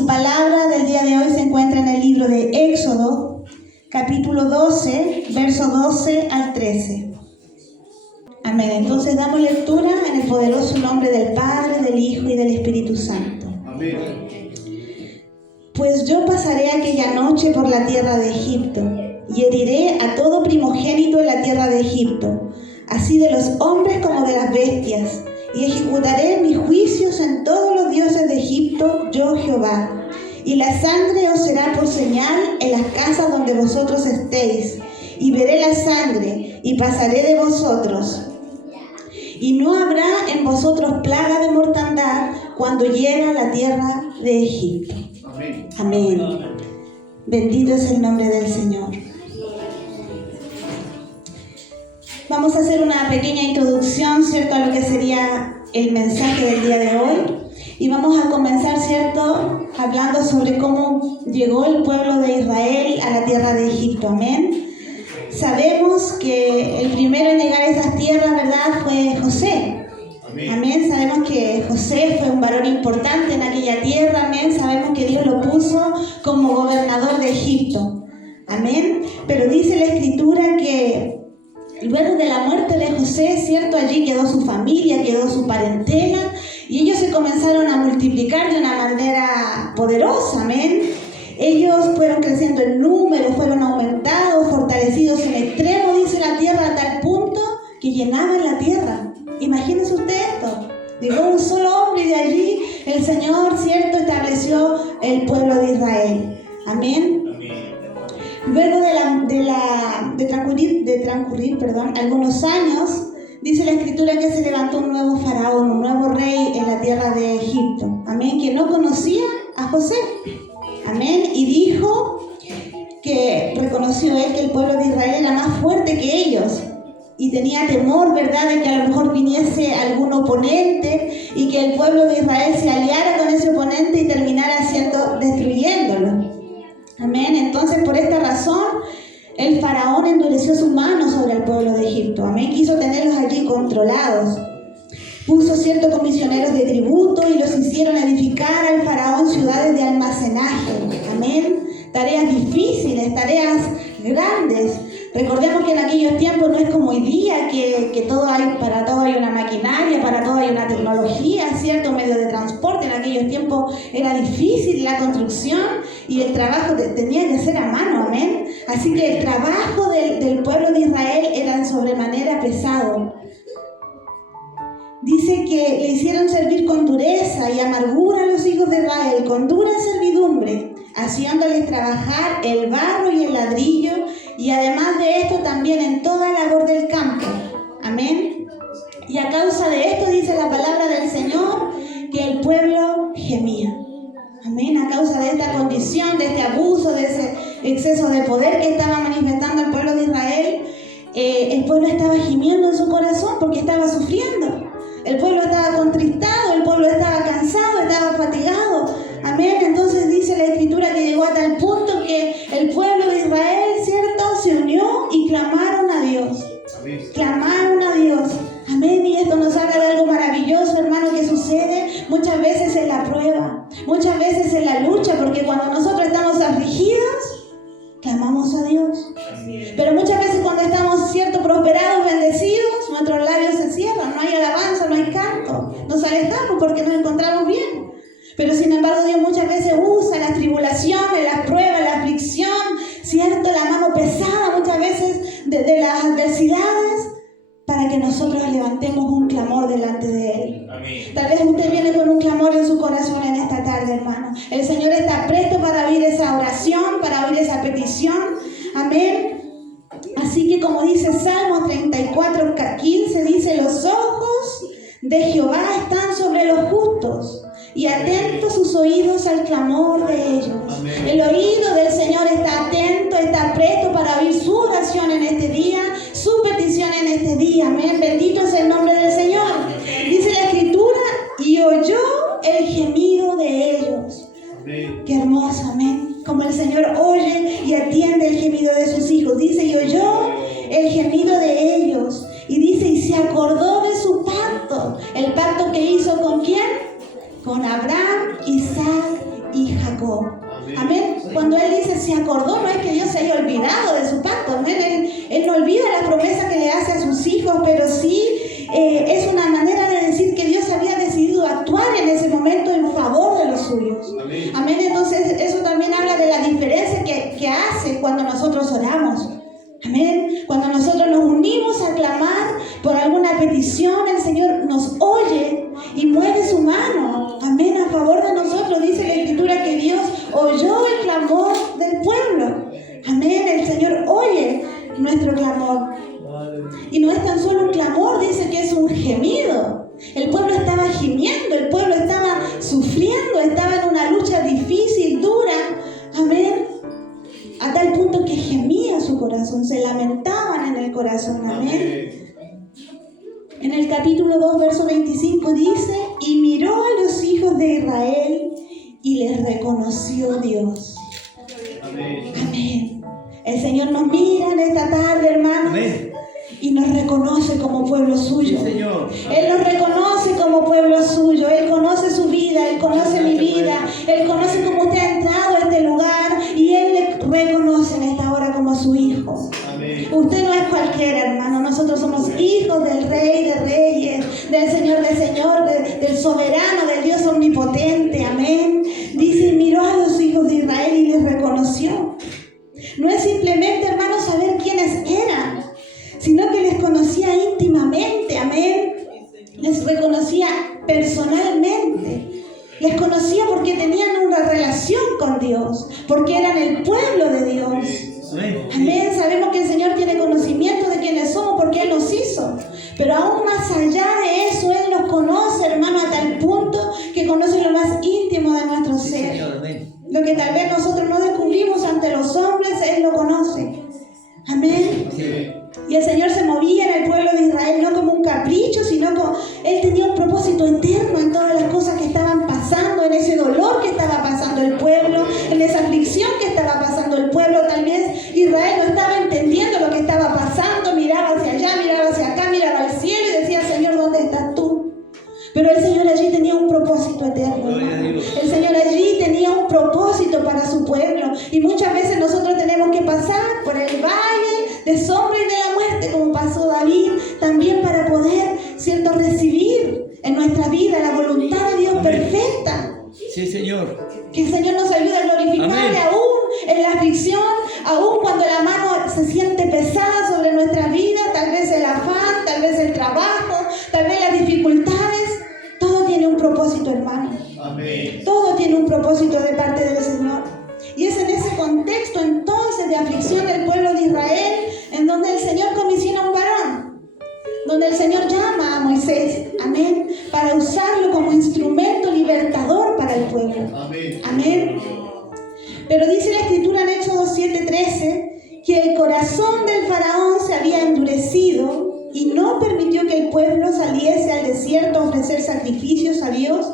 Su palabra del día de hoy se encuentra en el libro de Éxodo, capítulo 12, verso 12 al 13. Amén. Entonces damos lectura en el poderoso nombre del Padre, del Hijo y del Espíritu Santo. Amén. Pues yo pasaré aquella noche por la tierra de Egipto, y heriré a todo primogénito en la tierra de Egipto, así de los hombres como de las bestias, y ejecutaré mis juicios en todos los dioses de Egipto, yo Jehová. Y la sangre os será por señal en las casas donde vosotros estéis, y veré la sangre, y pasaré de vosotros. Y no habrá en vosotros plaga de mortandad cuando hiera la tierra de Egipto. Amén. Amén. Bendito es el nombre del Señor. Vamos a hacer una pequeña introducción, ¿cierto?, a lo que sería el mensaje del día de hoy. Y vamos a comenzar, ¿cierto?, hablando sobre cómo llegó el pueblo de Israel a la tierra de Egipto. Amén. Sabemos que el primero en llegar a esas tierras, ¿verdad?, fue José. Amén. Sabemos que José fue un varón importante en aquella tierra. Amén. Sabemos que Dios lo puso como gobernador de Egipto. Amén. Pero dice la Escritura que luego de la muerte de José, ¿cierto?, allí quedó su familia, quedó su parentela, y ellos se comenzaron a multiplicar de una manera poderosa. Amén. Ellos fueron creciendo en número, fueron aumentados, fortalecidos en extremo, dice la tierra, a tal punto que llenaban la tierra. Imagínense usted esto. Llegó un solo hombre y de allí el Señor, ¿cierto?, estableció el pueblo de Israel. Amén. Luego de transcurrir algunos años, dice la Escritura que se levantó un nuevo faraón, un nuevo rey en la tierra de Egipto. Amén. Que no conocía a José. Amén. Y dijo que reconoció él que el pueblo de Israel era más fuerte que ellos. Y tenía temor, ¿verdad?, de que a lo mejor viniese algún oponente y que el pueblo de Israel se aliara con ese oponente y terminara destruyéndolo. Amén. Entonces, por esta razón, el faraón endureció su mano sobre el pueblo de Egipto. Amén. Quiso tenerlos allí controlados. Puso ciertos comisioneros de tributo y los hicieron edificar al faraón ciudades de almacenaje. Amén. Tareas difíciles, tareas grandes. Recordemos que en aquellos tiempos no es como hoy día, que para todo hay una maquinaria, para todo hay una tecnología, ¿cierto? Medio de transporte. En aquellos tiempos era difícil la construcción y el trabajo tenía que ser a mano. Amén. Así que el trabajo del pueblo de Israel era en sobremanera pesado. Dice que le hicieron servir con dureza y amargura a los hijos de Israel, con dura servidumbre, haciéndoles trabajar el barro y el ladrillo, y además de esto también en toda labor del campo. Amén. Y a causa de esto dice la palabra del Señor que el pueblo gemía. Amén. A causa de esta condición, de este abuso, de ese exceso de poder que estaba manifestando el pueblo de Israel, el pueblo estaba gimiendo en su corazón porque estaba sufriendo. El pueblo estaba contristado, el pueblo estaba cansado, estaba fatigado. Amén. Entonces dice la Escritura que llegó a tal punto que el pueblo de Israel, ¿cierto?, se unió y clamaron a Dios. Amén. Clamaron a Dios. Amén. Y esto nos habla de algo maravilloso, hermano, que sucede muchas veces en la prueba, muchas veces en la lucha, porque cuando nosotros estamos afligidos, clamamos a Dios. Pero muchas veces cuando estamos, ¿cierto?, prosperados, bendecidos, nuestros labios se cierran, no hay alabanza, no hay canto, nos alejamos porque nos encontramos bien. Pero sin embargo Dios muchas veces usa las tribulaciones, las pruebas, la aflicción, ¿cierto?, la mano pesada muchas veces de las adversidades, para que nosotros levantemos un clamor delante de Él. Amén. Tal vez usted viene con un clamor en su corazón en esta tarde, hermano. El Señor está presto para oír esa oración, para oír esa petición. Amén. Así que como dice Salmos 34:15, dice: los ojos de Jehová están sobre los justos y atentos sus oídos al clamor de ellos. Amén. El oído del Señor está atento, está presto para oír su oración en este día, su petición en este día. Amén. Bendito es el nombre del Señor. Dice la Escritura: y oyó el gemido de ellos. Amén. Qué hermoso. Amén. Como el Señor oye y atiende el gemido de sus hijos. Dice: y oyó el gemido de ellos. Y dice: y se acordó de su pacto. El pacto que hizo ¿con quién? Con Abraham, Isaac y Jacob. se acordó, no es que Dios se haya olvidado de su pacto, amén. Él no olvida las promesas que le hace a sus hijos, pero sí es una manera de decir que Dios había decidido actuar en ese momento en favor de los suyos. Amén. Amén. Entonces eso también habla de la diferencia que hace cuando nosotros oramos. Amén. Cuando nosotros nos unimos a clamar por alguna petición, el Señor nos oye y mueve su mano. Amén. A favor de nosotros. Dice la Escritura que Dios oyó el clamor del pueblo. Amén. El Señor oye nuestro clamor. Y no es tan solo un clamor, dice que es un gemido. El pueblo estaba gimiendo, el pueblo estaba sufriendo, estaba en una lucha difícil, dura. Amén. A tal punto que gemía su corazón, se lamentaban en el corazón. Amén. En el capítulo 2, verso 25 dice: y miró a los hijos de Israel y les reconoció Dios. Amén. Amén. El Señor nos mira en esta tarde, hermanos. Amén. Y nos reconoce como pueblo suyo. Sí, Señor. Él nos reconoce como pueblo suyo. Él conoce su vida, Él conoce mi vida. Él conoce cómo usted ha entrado a este lugar y Él le reconoce en esta hora como su hijo. Amén. Usted no es cualquiera, hermano. Nosotros somos hijos del Rey de Reyes, del Señor de Señor, del soberano, del Dios omnipotente. Amén. Dice: miró a los hijos de Israel y les reconoció. No es simplemente, hermano, saber quiénes eran, sino que les conocía íntimamente. Amén. Les reconocía personalmente. Les conocía porque tenían una relación con Dios, porque eran el pueblo de Dios. Amén. Sabemos que el Señor tiene conocimiento de quiénes somos porque Él nos hizo. Pero aún más allá de eso, Él nos conoce, hermano, a tal punto que conoce lo más íntimo de nuestro ser. Lo que tal vez nosotros no descubrimos ante los hombres, Él lo conoce. Amén. Y el Señor se movía en el pueblo de Israel no como un capricho, sino como Él tenía un propósito eterno en todas las cosas que estaban pasando, en ese dolor que estaba pasando el pueblo, en esa aflicción que estaba pasando el pueblo. Tal vez Israel no estaba entendiendo lo que estaba pasando, miraba hacia allá, miraba hacia acá, miraba al cielo y decía: Señor, ¿dónde estás tú? Pero el Señor allí tenía un propósito eterno. El Señor allí tenía un propósito para su pueblo. Y muchas veces nosotros tenemos que pasar por el valle de sombra y de la muerte, como pasó David, también para poder, ¿cierto?, recibir en nuestra vida la voluntad de Dios perfecta. Sí, Señor. Que el Señor nos ayude a glorificarle aún en la aflicción, aún cuando la mano se siente pesada sobre nuestra vida, tal vez el afán, tal vez el trabajo, tal vez las dificultades. Todo tiene un propósito, hermano. Amén. Todo tiene un propósito de parte del Señor. Y es en ese contexto entonces de aflicción del pueblo de Israel en donde el Señor comisiona a un varón, donde el Señor llama a Moisés, amén, para usarlo como instrumento libertador para el pueblo. Amén. Amén. Pero dice la Escritura en Éxodo 7:13 que el corazón del faraón se había endurecido y no permitió que el pueblo saliese al desierto a ofrecer sacrificios a Dios,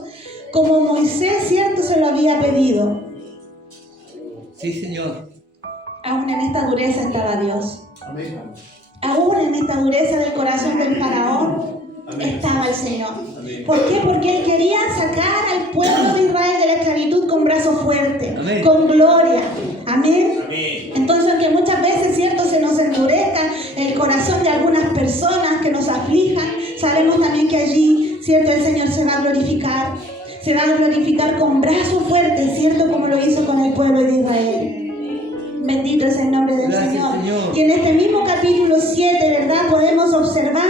como Moisés, cierto, se lo había pedido. Sí, Señor. Aún en esta dureza estaba Dios. Amén. Aún en esta dureza del corazón del faraón, amén, estaba el Señor. Amén. ¿Por qué? Porque Él quería sacar al pueblo de Israel de la esclavitud con brazo fuerte, amén, con gloria. Amén. Amén. Entonces, aunque muchas veces, cierto, se nos endurezca el corazón de algunas personas que nos aflijan, sabemos también que allí, cierto, el Señor se va a glorificar. Se va a glorificar con brazo fuerte, cierto, como lo hizo con el pueblo de Israel. Bendito es el nombre del Señor. Y en este mismo capítulo 7, ¿verdad?, podemos observar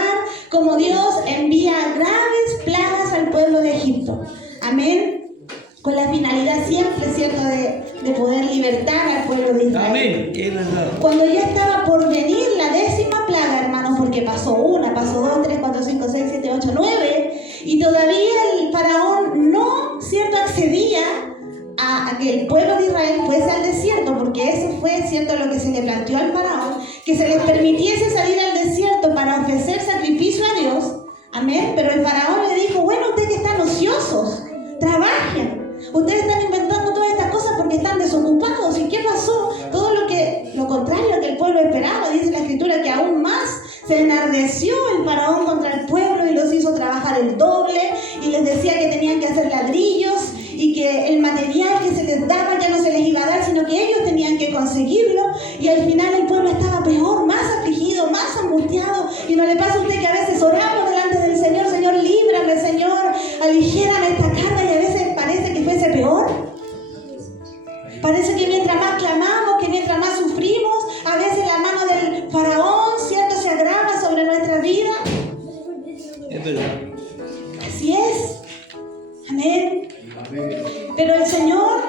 cómo Dios envía graves plagas al pueblo de Egipto. Amén. Con la finalidad siempre, ¿cierto?, de poder libertar al pueblo de Israel. Amén. Es verdad. Cuando ya estaba por venir la 10ª plaga, hermanos, porque pasó 1, pasó 2, 3, 4, 5, 6, 7, 8, 9, y todavía el faraón no, ¿cierto?, accedía a que el pueblo de Israel fuese al desierto, porque eso fue, cierto, lo que se le planteó al faraón, que se les permitiese salir al desierto para ofrecer sacrificio a Dios. Amén. Pero el faraón le dijo: bueno, ustedes que están ociosos, trabajen. Ustedes están inventando todas estas cosas porque están desocupados. ¿Y qué pasó? Todo lo contrario que el pueblo esperaba. Dice la Escritura que aún más se enardeció el faraón contra el pueblo y los hizo trabajar el doble y les decía que tenían que hacer ladrillos y que el material que se les daba ya no se les iba a dar, sino que ellos tenían que Parece que mientras más clamamos, que mientras más sufrimos, a veces la mano del faraón, ¿cierto?, se agrava sobre nuestra vida. Es verdad. Así es. Amén. Pero el Señor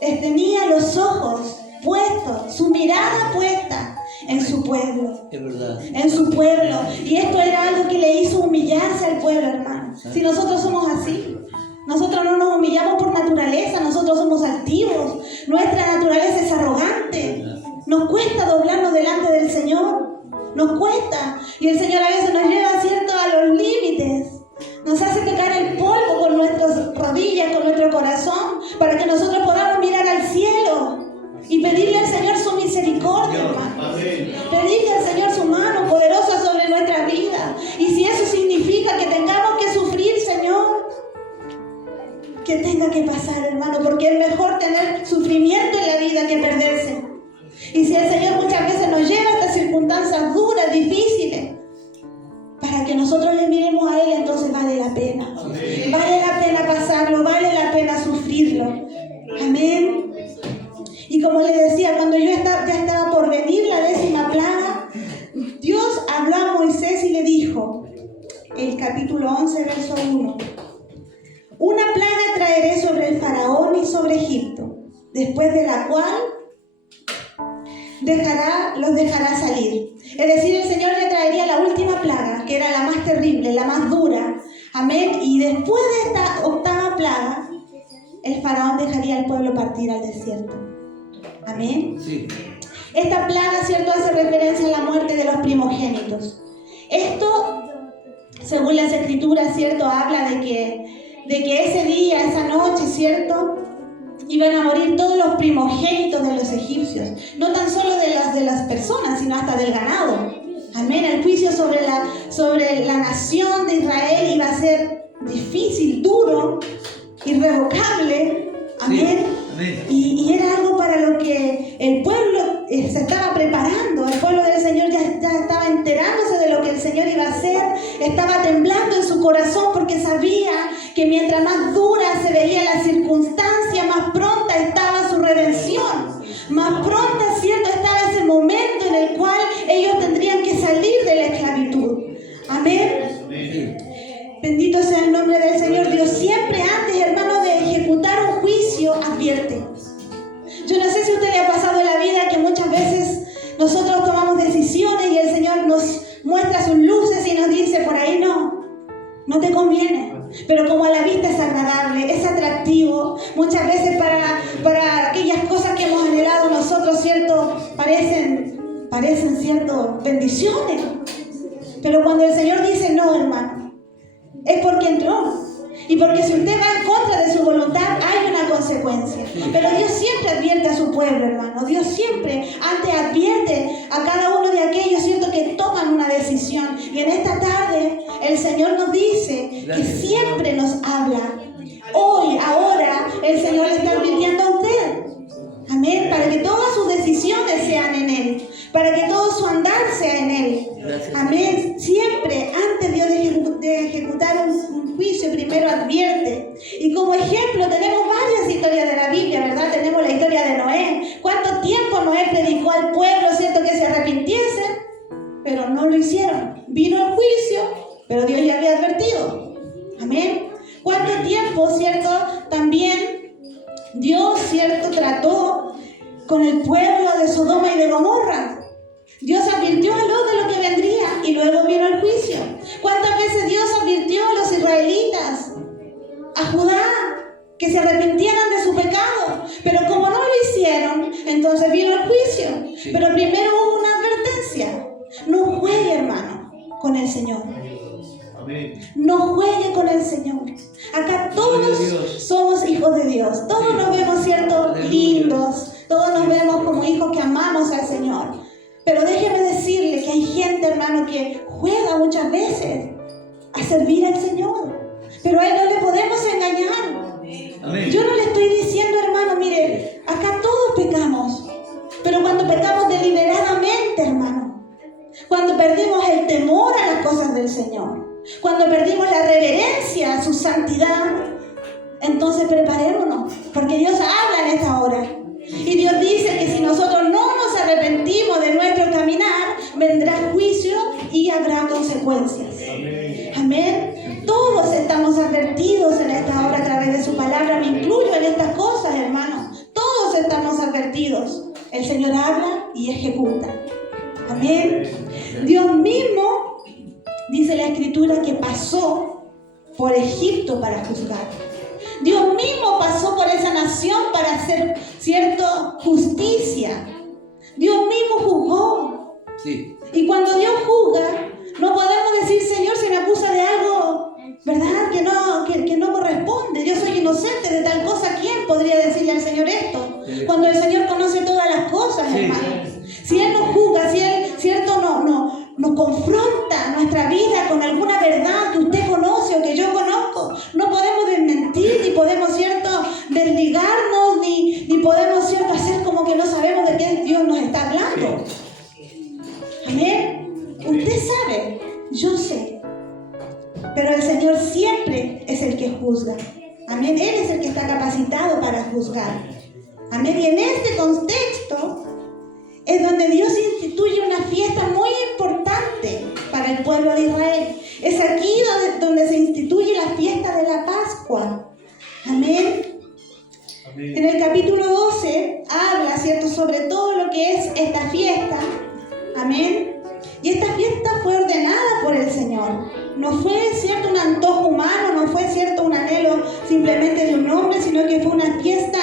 tenía los ojos puestos, su mirada puesta en su pueblo. Es verdad. En su pueblo. Y esto era algo que le hizo humillarse al pueblo, hermano. Si nosotros somos así, nosotros no nos humillamos por naturaleza, nosotros somos altivos. Nuestra naturaleza es arrogante. Nos cuesta doblarnos delante del Señor. Nos cuesta. Y el Señor a veces nos lleva, ¿cierto?, a los límites. Nos hace tocar el polvo con nuestras rodillas, con nuestro corazón, para que nosotros podamos mirar al cielo y pedirle al Señor su misericordia, hermano. Pedirle al Señor su mano poderosa sobre nuestra vida. Y si eso significa que tengamos que sufrir, Señor, que tenga que pasar, hermano, porque es mejor tener sufrimiento en la vida que perderse. Y si el Señor muchas veces nos lleva a estas circunstancias duras, difíciles, para que nosotros le miremos a Él, entonces vale la pena. Vale la pena pasarlo, vale la pena sufrirlo. Amén. Y como les decía, cuando ya estaba por venir la 10ª plaga, Dios habló a Moisés y le dijo, el capítulo 11, verso 1, una plaga traeré sobre el faraón y sobre Egipto, después de la cual los dejará salir. Es decir, el Señor le traería la última plaga, que era la más terrible, la más dura. Amén. Y después de esta 8ª plaga, el faraón dejaría al pueblo partir al desierto. Amén. Sí. Esta plaga, ¿cierto?, hace referencia a la muerte de los primogénitos. Esto, según las Escrituras, ¿cierto?, habla de que ese día, esa noche, ¿cierto?, iban a morir todos los primogénitos de los egipcios, no tan solo de las personas, sino hasta del ganado. Amén. El juicio sobre la nación de Israel iba a ser difícil, duro, irrevocable. Amén. Sí. Amén. Y era algo para lo que el pueblo se estaba preparando. El pueblo del Señor ya estaba enterándose de lo que el Señor iba a hacer. Estaba temblando en su corazón porque sabía que mientras más dura se veía la circunstancia, más pronta estaba su redención. Más pronta, ¿cierto?, estaba ese momento en el cual ellos tendrían que salir de la esclavitud. Amén. Amén. Bendito sea el nombre del Señor. Dios siempre antes, hermano, de ejecutar un juicio, advierte. Yo no sé si a usted le ha pasado en la vida que muchas veces nosotros tomamos decisiones y el Señor nos muestra sus luces y nos dice, por ahí no te conviene. Pero como a la vista es agradable, es atractivo, muchas veces para aquellas cosas que hemos anhelado nosotros, ¿cierto?, parecen, ¿cierto?, bendiciones. Pero cuando el Señor dice no, hermano, es porque entró. Y porque si usted va en contra de su voluntad, hay una consecuencia. Pero Dios siempre advierte a su pueblo, hermano. Dios siempre antes advierte a cada uno de aquellos, ¿cierto?, que toman una decisión. Y en esta tarde, el Señor nos dice que siempre nos habla. Hoy, ahora, el Señor le está advirtiendo a usted. Amén. Para que todas sus decisiones sean en Él. Para que todo su andar sea en Él. Amén. Siempre, antes Dios de ejecutar un juicio, primero advierte. Y como ejemplo tenemos varias historias de la Biblia, ¿verdad? Tenemos la historia de Noé. ¿Cuánto tiempo Noé predicó al pueblo, ¿cierto?, que se arrepintiesen? Pero no lo hicieron. Vino el juicio, pero Dios ya había advertido. Amén. ¿Cuánto tiempo, ¿cierto?, también Dios, ¿cierto?, trató con el pueblo de Sodoma y de Gomorra? Dios advirtió a Lot de lo que vendría y luego vino el juicio. ¿Cuántas veces Dios advirtió a los israelitas, a Judá, que se arrepintieran de su pecado? Pero como no lo hicieron, entonces vino el juicio. Sí. Pero primero hubo una advertencia. No juegue, hermano, con el Señor. Amén. No juegue con el Señor. Acá todos somos hijos de Dios. Todos nos vemos, ¿cierto?, lindos. Todos nos vemos como hijos que amamos al Señor. Pero déjeme decirle que hay gente, hermano, que juega muchas veces a servir al Señor. Pero a Él no le podemos engañar. Amén. Yo no le estoy diciendo, hermano, mire, acá todos pecamos. Pero cuando pecamos deliberadamente, hermano, cuando perdimos el temor a las cosas del Señor, cuando perdimos la reverencia a su santidad, entonces preparémonos, porque Dios habla en esta hora. consecuencias. Amén. Todos estamos advertidos en esta hora a través de su palabra. Me incluyo en estas cosas, hermanos. Todos estamos advertidos. El Señor habla y ejecuta. Amén. Dios mismo, dice la Escritura, que pasó por Egipto para juzgar. Dios mismo pasó por esa nación para hacer, cierto, justicia. Dios mismo juzgó. Sí. Y cuando Dios juzga, no podemos decir, Señor, se me acusa de algo, ¿verdad? Que no corresponde. Yo soy inocente de tal cosa. ¿Quién podría decirle al Señor esto? Cuando el Señor conoce todas las cosas, hermanos. Si Él nos juzga, si Él, cierto, nos confronta nuestra vida con alguna verdad que usted conoce o que yo conozco, no podemos desmentir, ni podemos, cierto, desligarnos, ni podemos, cierto, hacer como que no sabemos de qué Dios nos está hablando. Amén. Usted sabe, yo sé, pero el Señor siempre es el que juzga. Amén. Él es el que está capacitado para juzgar. Amén. Y en este contexto es donde Dios instituye una fiesta muy importante para el pueblo de Israel. Es aquí donde se instituye la fiesta de la Pascua. Amén. Amén. En el capítulo 12 habla, cierto, sobre todo lo que es esta fiesta. Amén. Y esta fiesta fue ordenada por el Señor. No fue, cierto, un antojo humano, no fue, cierto, un anhelo simplemente de un hombre, sino que fue una fiesta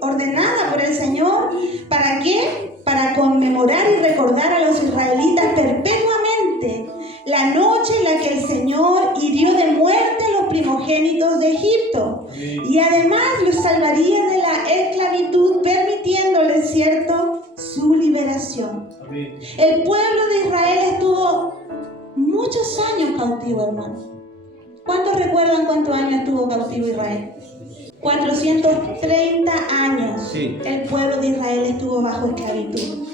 ordenada por el Señor. ¿Para qué? Para conmemorar y recordar a los israelitas perpetuamente la noche en la que el Señor hirió de muerte a los primogénitos de Egipto. Y además los salvaría de la esclavitud, permitiéndoles, cierto, su liberación. El pueblo de Israel estuvo muchos años cautivo, hermano. ¿Cuántos recuerdan cuántos años estuvo cautivo Israel? 430 años. Sí. El pueblo de Israel estuvo bajo esclavitud.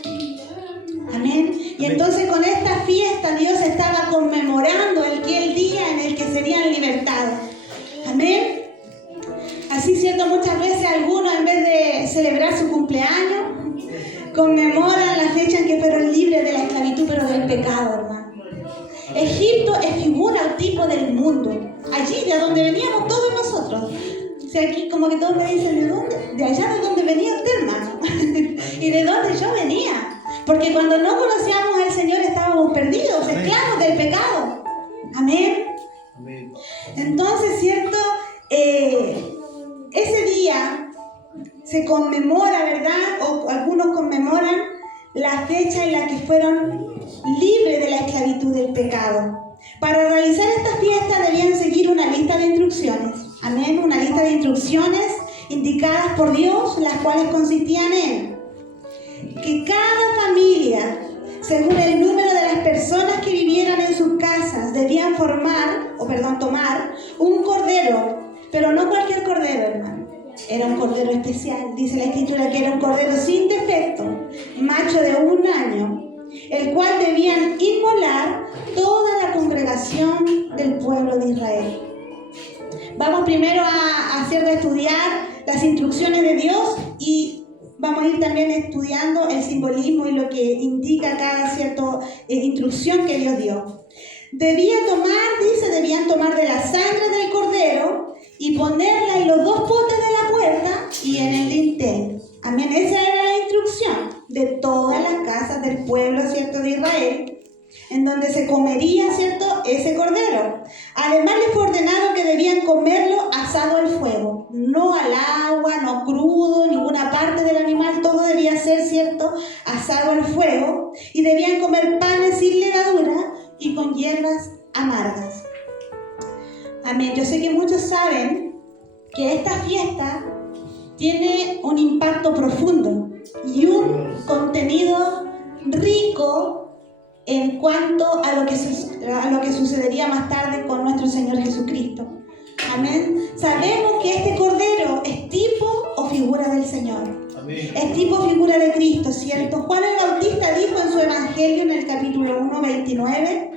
Amén. Y entonces con esta fiesta Dios estaba conmemorando el día en el que serían libertados. Amén. Así, cierto, muchas veces algunos, en vez de celebrar su cumpleaños, conmemoran la fecha en que fueron libres de la esclavitud, pero del pecado, hermano. Egipto es figura o tipo del mundo. Allí, de donde veníamos todos nosotros. O sea, aquí como que todos me dicen, ¿de dónde? De allá de donde venía usted, hermano. Y de dónde yo venía. Porque cuando no conocíamos al Señor estábamos perdidos, amén, esclavos del pecado. Amén. Amén. Entonces, cierto, ese día se conmemora, ¿verdad? O algunos conmemoran la fecha en la que fueron libres de la esclavitud del pecado. Para realizar esta fiesta debían seguir una lista de instrucciones. Amén. Una lista de instrucciones indicadas por Dios, las cuales consistían en que cada familia, según el número de las personas que vivieran en sus casas, debían tomar un cordero, pero no cualquier cordero, hermano. Era un cordero especial. Dice la Escritura que era un cordero sin defecto, macho de 1 año, el cual debían inmolar toda la congregación del pueblo de Israel. Vamos primero a estudiar las instrucciones de Dios y vamos a ir también estudiando el simbolismo y lo que indica cada cierta instrucción que Dios dio. Debían tomar de la sangre del cordero y ponerla en los 2 potes de la puerta y en el dintel. Amén. Esa era la instrucción de todas las casas del pueblo, cierto, de Israel, en donde se comería, cierto, ese cordero. Además les fue ordenado que debían comerlo asado al fuego, no al agua, no crudo, ninguna parte del animal, todo debía ser, cierto, asado al fuego, y debían comer panes sin levadura y con hierbas amargas. Amén. Yo sé que muchos saben que esta fiesta tiene un impacto profundo y un contenido rico en cuanto a lo que sucedería más tarde con nuestro Señor Jesucristo. Amén. Sabemos que este cordero es tipo o figura del Señor. Amén. Es tipo o figura de Cristo, ¿cierto? Juan el Bautista dijo en su Evangelio en el capítulo 1, 29,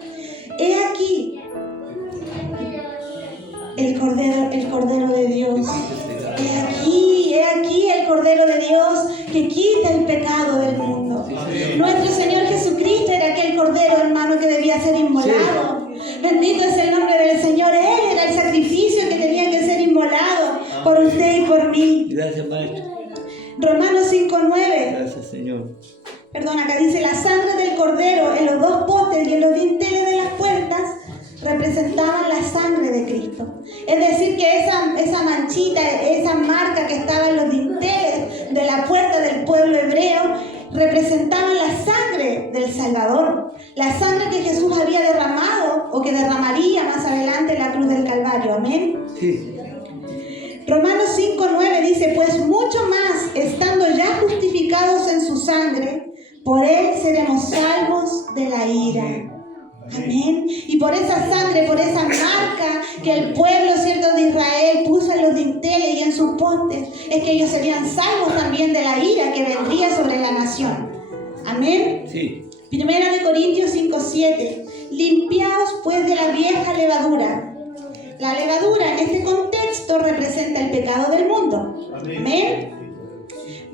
he aquí el Cordero de Dios. He aquí el Cordero de Dios que quita el pecado del mundo. Nuestro Señor Jesucristo era aquel Cordero, hermano, que debía ser inmolado Romanos 5:9. Gracias, Señor. Perdón, acá dice: la sangre del cordero en los dos postes y en los dinteles de las puertas representaban la sangre de Cristo. Es decir, que esa manchita, esa marca que estaba en los dinteles de la puerta del pueblo hebreo, representaban la sangre del Salvador, la sangre que Jesús había derramado o que derramaría más adelante en la cruz del Calvario. Amén. Sí. Romanos 5:9 dice: pues mucho más, estando ya justificados en su sangre, por él seremos salvos de la ira. Amén. Y por esa sangre, por esa marca que el pueblo, cierto, de Israel puso en los dinteles y en sus postes, es que ellos serían salvos también de la ira que vendría sobre la nación. Amén. Sí. Primera de Corintios 5:7. Limpiaos pues de la vieja levadura. La levadura en este contexto representa el pecado del mundo. Amén.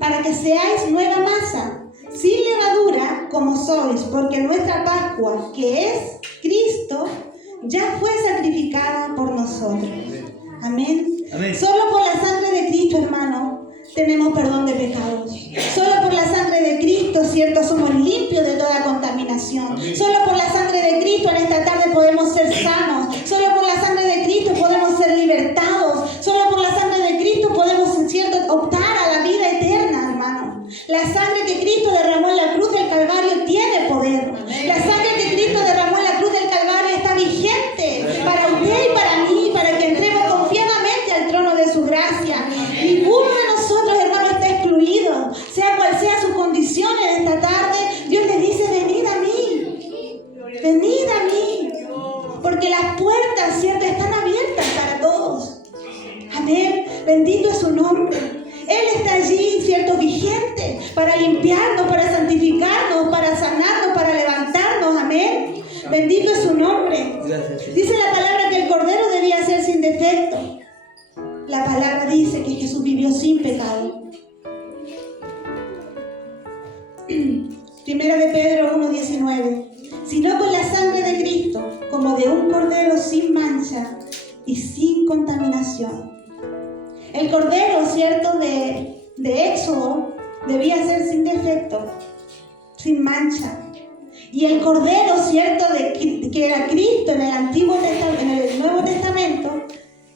Para que seáis nueva masa, sin levadura como sois, porque nuestra Pascua, que es Cristo, ya fue sacrificada por nosotros. Amén. Amén. Solo por la sangre de Cristo, hermano, tenemos perdón de pecados. Solo por la sangre de Cristo, cierto, somos limpios de toda contaminación. Solo por la sangre de Cristo en esta tarde podemos ser sanos. Solo por la sangre de Cristo podemos ser libertados. Solo por la sangre de Cristo podemos, cierto, optar a la vida eterna, hermano. La sangre que Cristo derramó en la cruz del Calvario tiene poder. La sangre que Cristo derramó en la cruz del Calvario está vigente para usted y para mí, para que entremos confiadamente al trono de su gracia. Ninguno de nosotros, hermano, está excluido. Sea cual sea su condición en esta tarde, Dios le dice: venid a mí. Venid a mí. Porque las puertas, cierto, están abiertas para todos. Amén. Bendito es su nombre. Él está allí, cierto, vigente, para limpiarnos, para santificarnos, para sanarnos, para levantarnos. Amén. Bendito es su nombre. Gracias. Dice la palabra que el cordero debía ser sin defecto. La palabra dice que Jesús vivió sin pecado. Primera de Pedro 1:19. Sino con la sangre de Cristo, como de un cordero sin mancha y sin contaminación. El cordero, cierto, de Éxodo debía ser sin defecto, sin mancha. Y el cordero, cierto, que era Cristo en el Antiguo Testamento, en el Nuevo Testamento,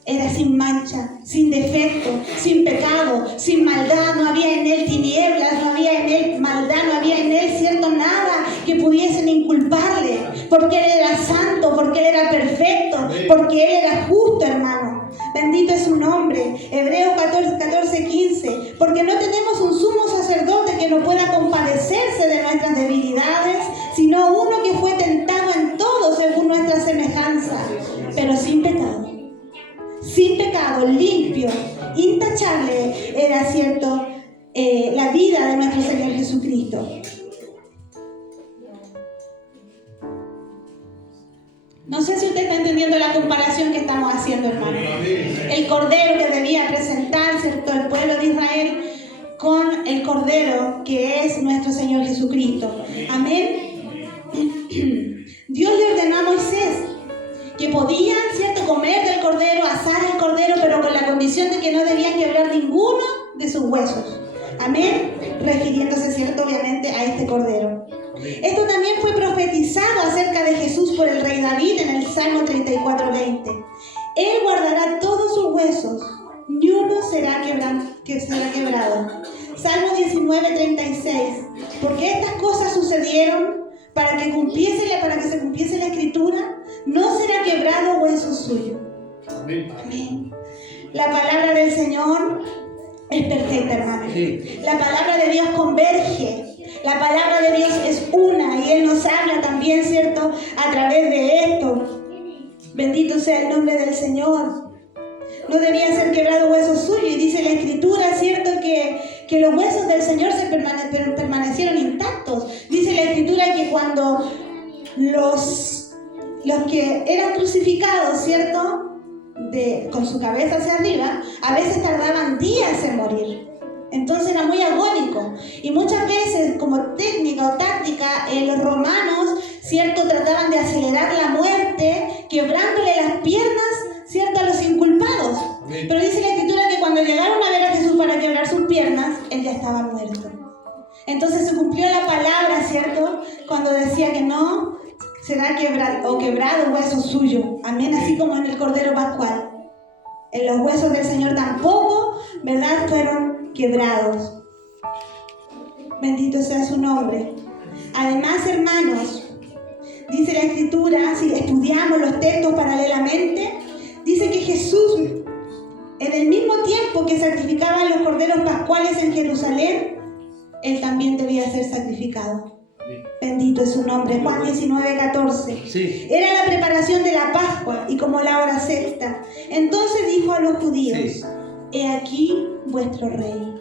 era sin mancha, sin defecto, sin pecado, sin maldad. No había en él tinieblas, no había en él maldad, no había en él, cierto, nada que pudiesen inculparle, porque él era santo, porque él era perfecto, porque él era justo, hermano. Bendito es su nombre. Hebreos 14:15. Porque no tenemos un sumo sacerdote que no pueda compadecerse de nuestras debilidades, sino uno que fue tentado en todo según nuestra semejanza, pero sin pecado. Sin pecado, limpio, intachable era, cierto, la vida de nuestro Señor Jesucristo. No sé si usted está entendiendo la comparación que estamos haciendo, hermano. El cordero que debía presentar, cierto, el pueblo de Israel con el cordero que es nuestro Señor Jesucristo. Amén. Dios le ordenó a Moisés que podían, cierto, comer del cordero, asar el cordero, pero con la condición de que no debían quebrar ninguno de sus huesos. Amén. Refiriéndose, cierto, obviamente a este cordero. Esto también fue profetizado acerca de Jesús por el rey David en el Salmo 34:20. Él guardará todos sus huesos, ni uno será quebrado. Salmo 19:36. Porque estas cosas sucedieron para que se cumpliese la escritura, no será quebrado hueso suyo. Amén. La palabra del Señor es perfecta, hermano. Sí. La palabra de Dios converge. La palabra de Dios es una y Él nos habla también, ¿cierto?, a través de esto. Bendito sea el nombre del Señor. No debían ser quebrados huesos suyos. Y dice la Escritura, ¿cierto?, que los huesos del Señor permanecieron intactos. Dice la Escritura que cuando los que eran crucificados, ¿cierto?, con su cabeza hacia arriba, a veces tardaban días en morir. Entonces era muy agónico. Y muchas veces, como técnica o táctica, los romanos, ¿cierto?, trataban de acelerar la muerte, quebrándole las piernas, ¿cierto?, a los inculpados. Pero dice la Escritura que cuando llegaron a ver a Jesús para quebrar sus piernas, él ya estaba muerto. Entonces se cumplió la palabra, ¿cierto? Cuando decía que no será quebrado hueso suyo. Amén, así como en el Cordero Pascual. En los huesos del Señor tampoco, ¿verdad?, fueron quebrados. Bendito sea su nombre. Además, hermanos, dice la Escritura, si estudiamos los textos paralelamente, dice que Jesús, en el mismo tiempo que sacrificaban los corderos pascuales en Jerusalén, Él también debía ser sacrificado. Bendito es su nombre. Juan 19:14. Sí. Era la preparación de la Pascua y como la hora sexta. Entonces dijo a los judíos, sí, he aquí vuestro rey.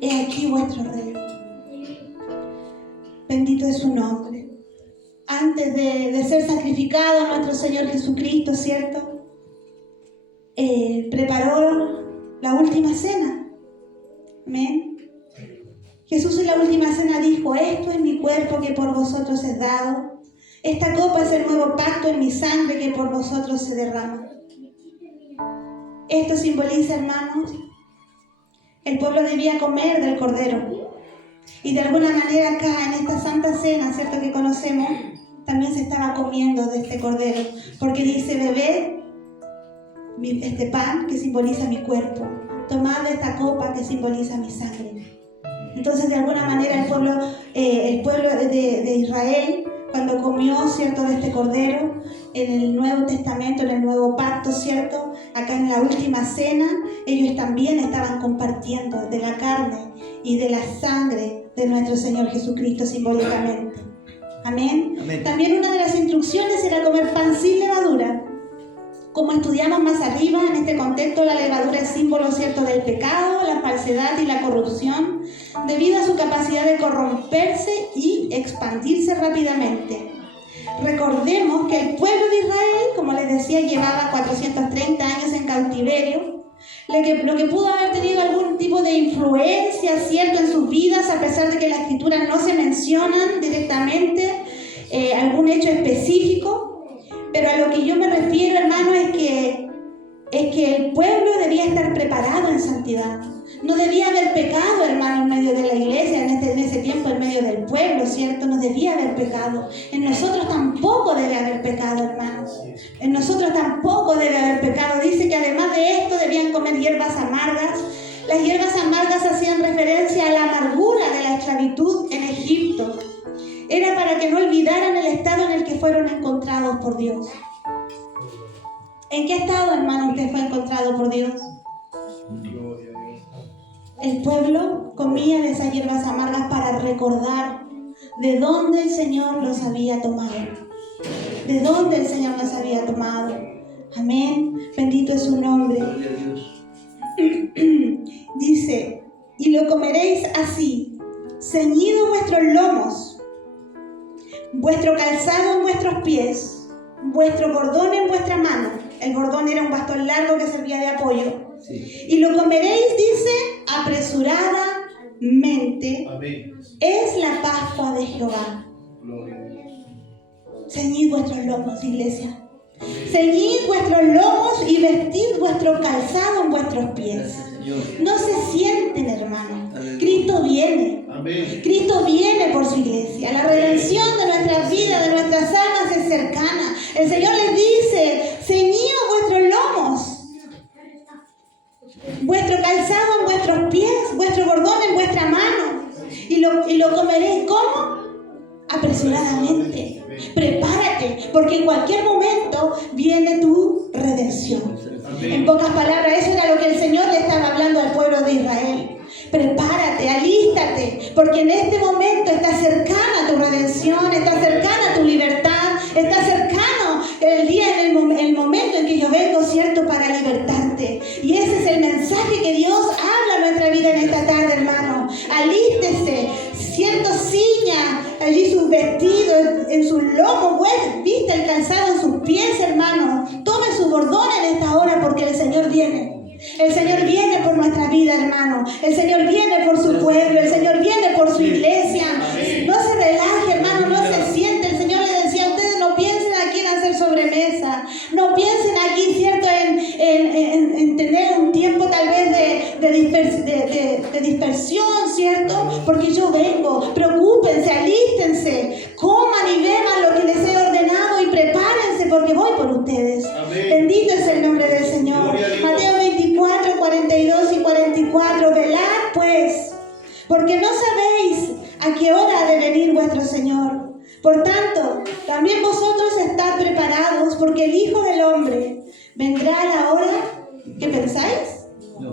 He aquí vuestro rey. Bendito es su nombre. Antes de ser sacrificado, nuestro Señor Jesucristo, ¿cierto? Preparó la última cena. Amén. Jesús en la última cena dijo, esto es mi cuerpo que por vosotros es dado. Esta copa es el nuevo pacto en mi sangre que por vosotros se derrama. Esto simboliza, hermanos, el pueblo debía comer del cordero. Y de alguna manera acá en esta santa cena, ¿cierto?, que conocemos, también se estaba comiendo de este cordero. Porque dice, bebed este pan que simboliza mi cuerpo. Tomad de esta copa que simboliza mi sangre. Entonces, de alguna manera, el pueblo de Israel, cuando comió, ¿cierto?, de este cordero, en el Nuevo Testamento, en el Nuevo Pacto, ¿cierto?, acá en la última cena, ellos también estaban compartiendo de la carne y de la sangre de nuestro Señor Jesucristo simbólicamente. Amén. Amén. También una de las instrucciones era comer pan sin levadura. Como estudiamos más arriba, en este contexto, la levadura es símbolo, ¿cierto?, del pecado, la falsedad y la corrupción, debido a su capacidad de corromperse y expandirse rápidamente. Recordemos que el pueblo de Israel, como les decía, llevaba 430 años en cautiverio, lo que pudo haber tenido algún tipo de influencia, ¿cierto?, en sus vidas, a pesar de que las escrituras no se mencionan directamente algún hecho específico. Pero a lo que yo me refiero, hermano, es que el pueblo debía estar preparado en santidad. No debía haber pecado, hermano, en medio de la iglesia, en ese tiempo, en medio del pueblo, ¿cierto? No debía haber pecado. En nosotros tampoco debe haber pecado, hermanos. En nosotros tampoco debe haber pecado. Dice que además de esto debían comer hierbas amargas. Las hierbas amargas hacían referencia a la amargura de la esclavitud en Egipto. Era para que no olvidaran el estado en el que fueron encontrados por Dios. ¿En qué estado, hermano, usted fue encontrado por Dios? El pueblo comía de esas hierbas amargas para recordar de dónde el Señor los había tomado. De dónde el Señor los había tomado. Amén. Bendito es su nombre. Dice, y lo comeréis así, ceñidos vuestros lomos, vuestro calzado en vuestros pies, vuestro bordón en vuestra mano. El bordón era un bastón largo que servía de apoyo. Sí. Y lo comeréis, dice, apresuradamente. Amén. Es la Pascua de Jehová. Ceñid vuestros lomos, iglesia. Ceñid vuestros lomos y vestid vuestro calzado en vuestros pies. No se sienten, hermano. Cristo viene. Amén. Cristo viene por su iglesia. La redención de nuestras vidas, de nuestras almas es cercana. El Señor les dice, ceñidos vuestros lomos, vuestro calzado en vuestros pies, vuestro bordón en vuestra mano. Y lo comeréis, ¿cómo? Apresuradamente. Prepárate, porque en cualquier momento viene tu redención. Amén. En pocas palabras, eso era lo que el Señor le estaba hablando al pueblo de Israel. Prepárate, alístate, porque en este momento está cercana tu redención, está cercana tu libertad, está cercano el día, el momento en que yo vengo, ¿cierto?, para libertarte. Y ese es el mensaje que Dios habla a nuestra vida en esta tarde, hermano. Alístese, ¿cierto? Ciña allí sus vestidos, en sus lomos, vista el calzado en sus pies, hermano. Tome su bordón en esta hora, porque el Señor viene. El Señor viene por nuestra vida, hermano. El Señor viene por su pueblo. El Señor viene por su iglesia. No se relaje, hermano, no se siente. El Señor le decía a ustedes, no piensen aquí en hacer sobremesa. No piensen aquí, ¿cierto?, en tener un tiempo tal vez de diversión, ¿cierto? Porque yo vengo. Preocúpense, alístense, coman y beban lo que les he ordenado y prepárense porque voy por ustedes. Amén. Bendito es el nombre del Señor. Mateo 24, 42 y 44. Velad pues, porque no sabéis a qué hora ha de venir vuestro Señor. Por tanto, también vosotros estad preparados, porque el Hijo del Hombre vendrá a la hora que pensáis. No.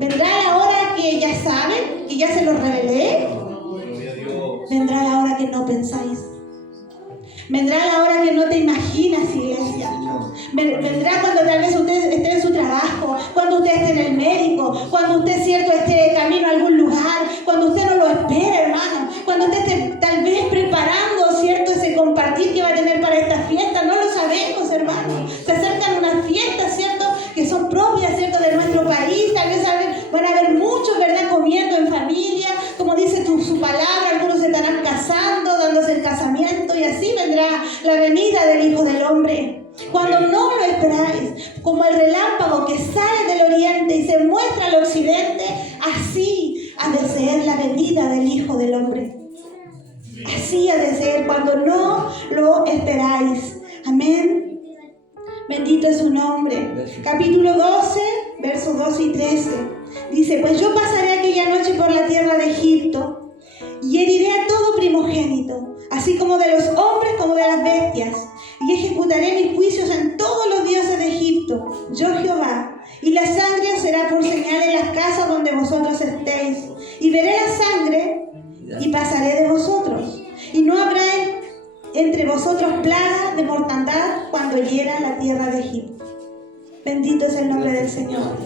Vendrá a la hora que ya saben, que ya se los revelé. Gloria a Dios. Vendrá a la hora que no pensáis. Vendrá a la hora que no te imaginas, iglesia. Vendrá cuando tal vez usted esté en su trabajo, cuando usted esté en el médico, cuando usted, cierto, esté camino a algún lugar, cuando usted no lo espera, hermano, cuando usted esté tal vez preparando, cierto, ese compartir que va a tener para esta fiesta. No lo sabemos, hermano. Se acercan unas fiestas, cierto, que son propias, cierto, de nuestro país. Tal vez van a haber muchos, ¿verdad?, comiendo en familia, como dice su palabra. Algunos se estarán casando, dándose el casamiento, y así vendrá la venida del Hijo del Hombre. Cuando no lo esperáis, como el relámpago que sale del oriente y se muestra al occidente, así ha de ser la venida del Hijo del Hombre. Así ha de ser cuando no lo esperáis. Amén. Bendito es su nombre. Capítulo 12, versos 2 y 13. Dice: pues yo pasaré aquella noche por la tierra de Egipto y heriré a todo primogénito, así como de los hombres como de las bestias, y ejecutaré mis juicios en todos los dioses de Egipto, yo Jehová, y la sangre será por señal en las casas donde vosotros estéis, y veré la sangre y pasaré de vosotros, y no habrá entre vosotros plaga de mortandad cuando hiera la tierra de Egipto. Bendito es el nombre del Señor.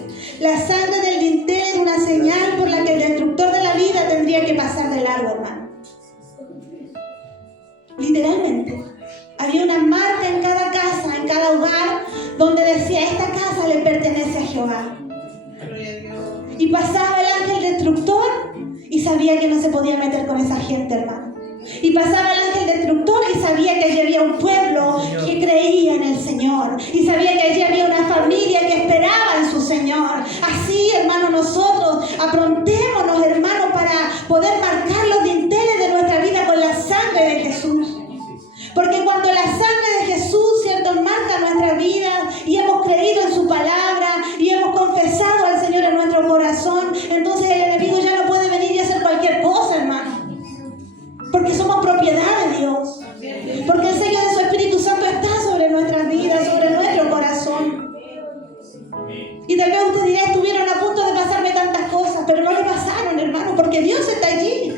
La sangre del dintel era una señal por la que el destructor de la vida tendría que pasar de largo, hermano. Literalmente. Había una marca en cada casa, en cada hogar, donde decía: esta casa le pertenece a Jehová. Y pasaba el ángel destructor y sabía que no se podía meter con esa gente, hermano. Y pasaba el ángel destructor y sabía que allí había un pueblo que creía en el Señor. Y sabía que allí había una familia que esperaba en su Señor. Así, hermano, nosotros aprontémonos, hermano, para poder marcar los dinteles de nuestra vida con la sangre de Jesús. Porque cuando la sangre de Jesús, cierto, marca nuestra vida y hemos creído en su palabra y hemos confesado al Señor en nuestro corazón, entonces el enemigo ya no puede venir y hacer cualquier cosa, hermano. Porque somos propiedad de Dios. Porque el sello de su Espíritu Santo está sobre nuestras vidas, sobre nuestro corazón. Y tal vez usted dirá: estuvieron a punto de pasarme tantas cosas, pero no le pasaron, hermano, porque Dios está allí.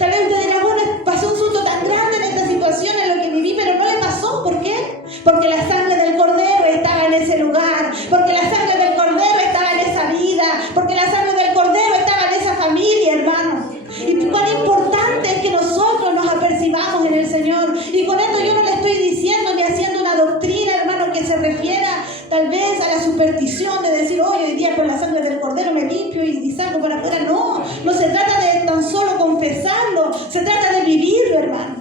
Tal vez usted dirá: bueno, pasó un susto tan grande en esta situación, en lo que viví, pero no le pasó. ¿Por qué? Porque la sangre del Cordero estaba en ese lugar, porque la sangre del Cordero estaba en esa vida, porque la sangre del Cordero estaba en esa familia, hermano. Y cuán importante es que nosotros nos apercibamos en el Señor. Y con esto yo no le estoy diciendo ni haciendo una doctrina, hermano, que se refiera tal vez a la superstición de decir: hoy día con la sangre del Cordero me limpio y salgo para afuera. No, no se trata de tan solo confesarlo, se trata de vivirlo, hermano.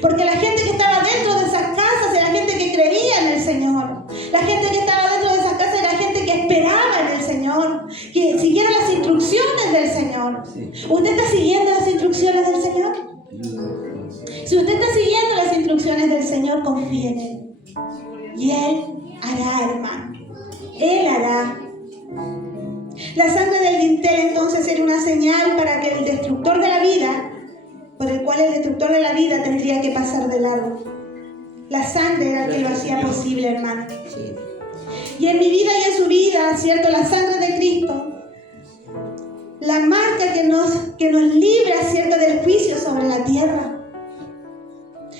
Porque la gente que estaba dentro de esas casas era gente que creía en el Señor. La gente que estaba dentro de esas casas era gente que esperaba en el Señor, que siguiera las instrucciones del Señor. ¿Usted está siguiendo las instrucciones del Señor? Si usted está siguiendo las instrucciones del Señor, confíe en Él. Y Él hará, hermano. Él hará. La sangre del dintel entonces era una señal para que el destructor de la vida, por el cual el destructor de la vida tendría que pasar de largo. La sangre era el que lo hacía posible, hermano. Y en mi vida y en su vida, ¿cierto? La sangre de Cristo, la marca que nos libra, ¿cierto?, del juicio sobre la tierra.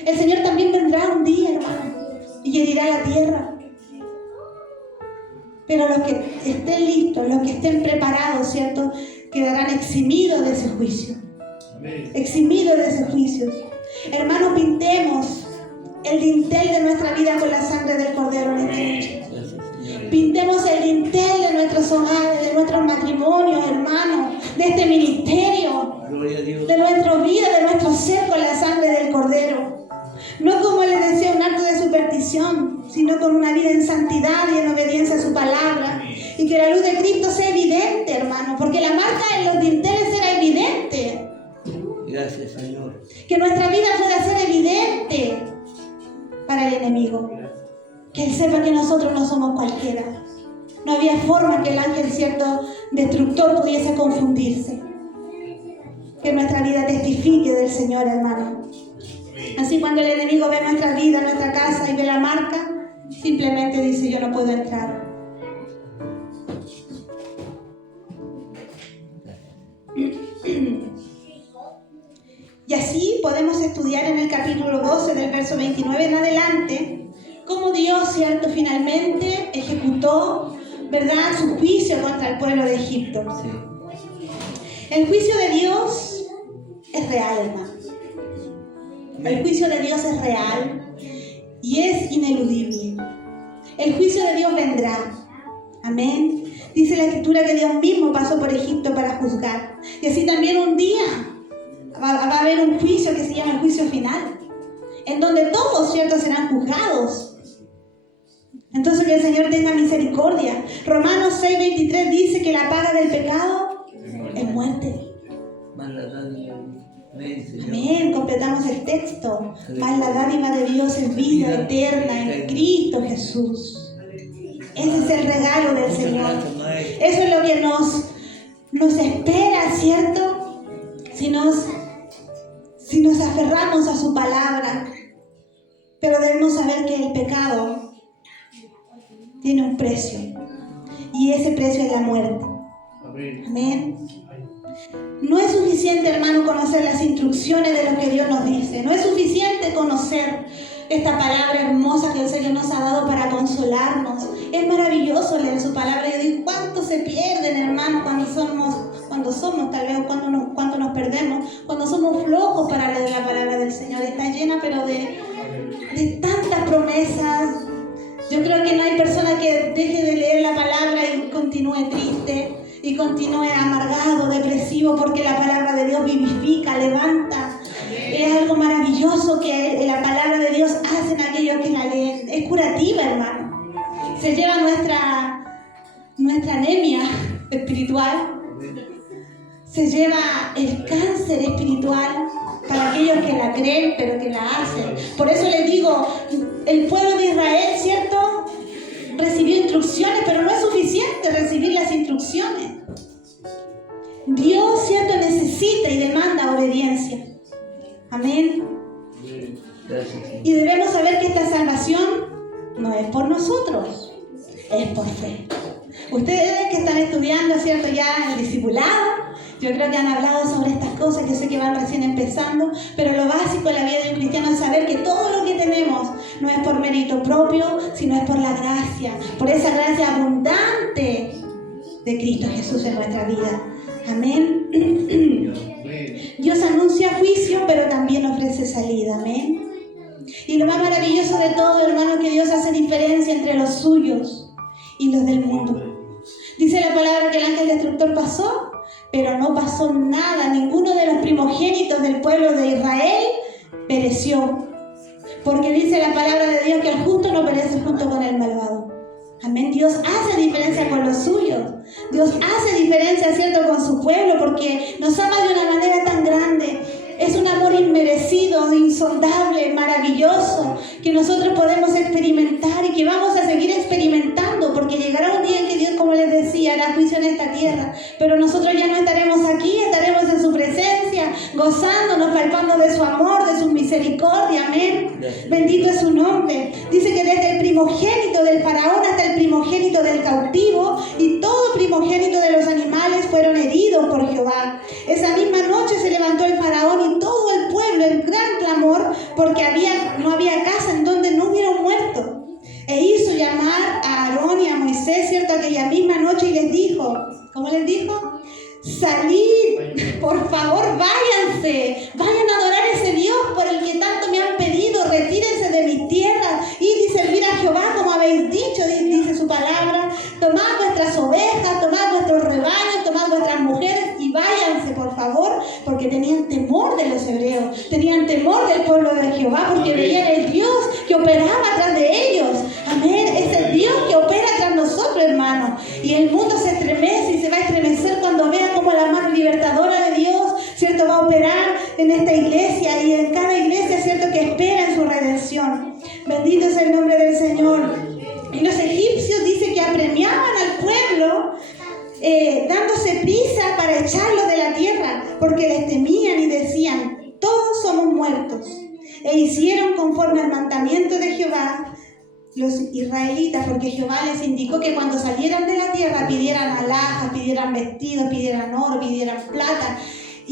El Señor también vendrá un día, hermano, y herirá la tierra. Pero los que estén listos, los que estén preparados, ¿cierto?, quedarán eximidos de ese juicio. Eximidos de ese juicio. Hermanos, pintemos el dintel de nuestra vida con la sangre del Cordero en esta noche. Pintemos el dintel de nuestros hogares, de nuestros matrimonios, hermanos, de este ministerio, de nuestra vida, de nuestro ser con la sangre del Cordero. No como les decía, un acto de superstición, sino con una vida en santidad y en obediencia a su palabra. Y que la luz de Cristo sea evidente, hermano, porque la marca de en los dinteles era evidente. Gracias, Señor. Que nuestra vida pueda ser evidente para el enemigo. Que él sepa que nosotros no somos cualquiera. No había forma que el ángel cierto destructor pudiese confundirse. Que nuestra vida testifique del Señor, hermano. Así cuando el enemigo ve nuestra vida, nuestra casa y ve la marca, simplemente dice: yo no puedo entrar. Y así podemos estudiar en el capítulo 12 del verso 29 en adelante cómo Dios, cierto, finalmente ejecutó, ¿verdad?, su juicio contra el pueblo de Egipto. Sí. El juicio de Dios es real, hermano. El juicio de Dios es real y es ineludible. El juicio de Dios vendrá. Amén. Dice la Escritura que Dios mismo pasó por Egipto para juzgar. Y así también un día va a haber un juicio que se llama el juicio final, en donde todos, ¿cierto?, serán juzgados. Entonces que el Señor tenga misericordia. Romanos 6:23 dice que la paga del pecado es muerte. Amén, completamos el texto. Mas la dádiva de Dios es vida eterna en Cristo Jesús. Ese es el regalo del Señor. Eso es lo que nos espera, ¿cierto? Si nos aferramos a su palabra. Pero debemos saber que el pecado tiene un precio. Y ese precio es la muerte. Amén. No es suficiente, hermano, conocer las instrucciones de lo que Dios nos dice. No es suficiente conocer esta palabra hermosa que el Señor nos ha dado para consolarnos. Es maravilloso leer su palabra. Yo digo, ¿cuánto se pierden, hermano, cuando somos tal vez, cuando nos perdemos, cuando somos flojos para leer la palabra del Señor? Está llena, pero de tantas promesas. Yo creo que no hay persona que deje de leer la palabra y continúe triste, y continúe amargado, depresivo, porque la palabra de Dios vivifica, levanta. Es algo maravilloso que la palabra de Dios hace en aquellos que la leen. Es curativa, hermano. Se lleva nuestra anemia espiritual. Se lleva el cáncer espiritual para aquellos que la creen, pero que la hacen. Por eso les digo, el pueblo de Israel, ¿cierto?, recibió instrucciones, pero no es suficiente recibir las instrucciones. Dios, ¿cierto?, necesita y demanda obediencia. Amén. Y debemos saber que esta salvación no es por nosotros, es por fe. Ustedes que están estudiando, ¿cierto?, ya el discipulado, yo creo que han hablado sobre estas cosas, que sé que van recién empezando, pero lo básico en la vida de un cristiano es saber que todo lo que tenemos no es por mérito propio, sino es por la gracia, por esa gracia abundante de Cristo Jesús en nuestra vida. Amén. Dios anuncia juicio, pero también ofrece salida. Amén. Y lo más maravilloso de todo, hermano, es que Dios hace diferencia entre los suyos y los del mundo. Dice la palabra que el ángel destructor pasó, pero no pasó nada. Ninguno de los primogénitos del pueblo de Israel pereció. Porque dice la palabra de Dios que el justo no perece junto con el malvado. Amén. Dios hace diferencia con los suyos. Dios hace diferencia, ¿cierto?, con su pueblo, porque nos ama de una manera tan grande. Es un amor inmerecido, insondable, maravilloso, que nosotros podemos experimentar y que vamos a seguir experimentando, porque llegará un día en que Dios, como les decía, hará juicio en esta tierra, pero nosotros ya no estaremos aquí, estaremos en su presencia, gozándonos, palpando de su amor, de su misericordia. Amén. Bendito es su nombre. Dice que desde el primogénito del faraón hasta el primogénito del cautivo y todo primogénito de los animales fueron heridos por Jehová. Esa misma noche se levantó el faraón y todo el pueblo en gran clamor, porque no había casa en donde no hubiera un muerto. E hizo llamar a Aarón y a Moisés, ¿cierto?, aquella misma noche, y les dijo, ¿cómo les dijo? Salid, por favor, váyanse, vayan a adorar a ese Dios por el que tanto me han pedido, retírense de mis tierras, id y servir a Jehová como habéis dicho, dice su palabra. Tomad vuestras ovejas, tomad vuestros rebaños, tomad vuestras mujeres y váyanse, por favor, porque tenían temor de los hebreos, tenían temor del pueblo de Jehová, porque veían el Dios que operaba atrás de ellos. Amén. Es el Dios que opera tras nosotros, hermano. Y el mundo se estremece y se va a estremecer cuando vea cómo la mar en esta iglesia y en cada iglesia, ¿cierto?, que espera en su redención. Bendito es el nombre del Señor. Y los egipcios dice que apremiaban al pueblo dándose prisa para echarlos de la tierra, porque les temían y decían: todos somos muertos. E hicieron conforme al mandamiento de Jehová los israelitas, porque Jehová les indicó que cuando salieran de la tierra pidieran alhajas, pidieran vestidos, pidieran oro, pidieran plata.